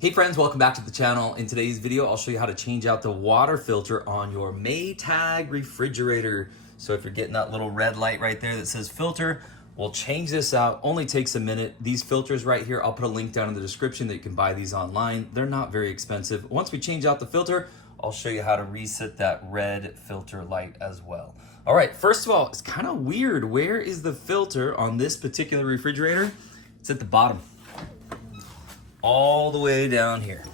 Hey friends, welcome back to the channel. In today's video, I'll show you how to change out the water filter on your Maytag refrigerator. So if you're getting that little red light right there that says filter, we'll change this out. Only takes a minute. These filters right here, I'll put a link down in the description that you can buy these online. They're not very expensive. Once we change out the filter, I'll show you how to reset that red filter light as well. All right, first of all, it's kind of weird. Where is the filter on this particular refrigerator? It's at the bottom. All the way down here.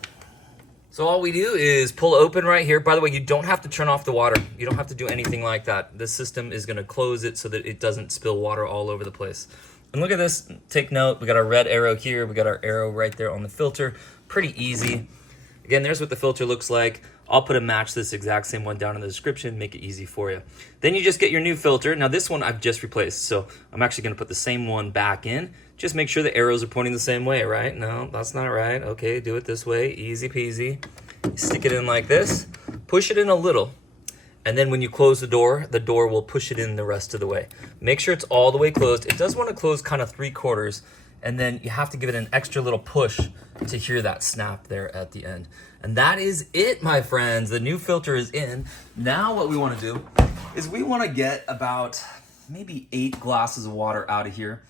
So all we do is pull open right here. By the way, you don't have to turn off the water. You don't have to do anything like that. This system is gonna close it so that it doesn't spill water all over the place. And look at this, take note, we got our red arrow here, we got our arrow right there on the filter. Pretty easy. Again, there's what the filter looks like. I'll put a match this exact same one down in the description, make it easy for you. Then you just get your new filter. Now this one I've just replaced, so I'm actually gonna put the same one back in. Just make sure the arrows are pointing the same way, right? No, that's not right. Okay, do it this way, easy peasy. Stick it in like this, push it in a little, and then when you close the door will push it in the rest of the way. Make sure it's all the way closed. It does wanna close kind of 3/4, and then you have to give it an extra little push to hear that snap there at the end. And that is it, my friends. The new filter is in. Now what we wanna do is we wanna get about maybe 8 glasses of water out of here,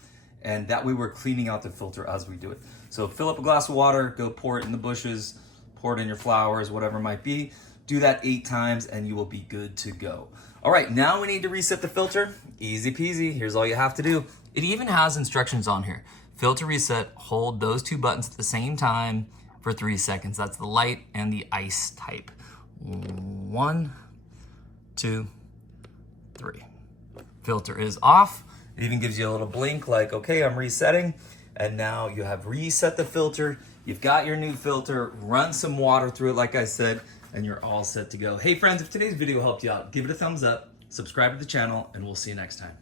and that way we're cleaning out the filter as we do it. So fill up a glass of water, go pour it in the bushes, pour it in your flowers, whatever it might be. Do that 8 times and you will be good to go. All right, now we need to reset the filter. Easy peasy, here's all you have to do. It even has instructions on here. Filter reset, hold those 2 buttons at the same time for 3 seconds. That's the light and the ice type. 1, 2, 3. Filter is off. It even gives you a little blink like, okay, I'm resetting. And now you have reset the filter. You've got your new filter, run some water through it like I said, and you're all set to go. Hey friends, if today's video helped you out, give it a thumbs up, subscribe to the channel, and we'll see you next time.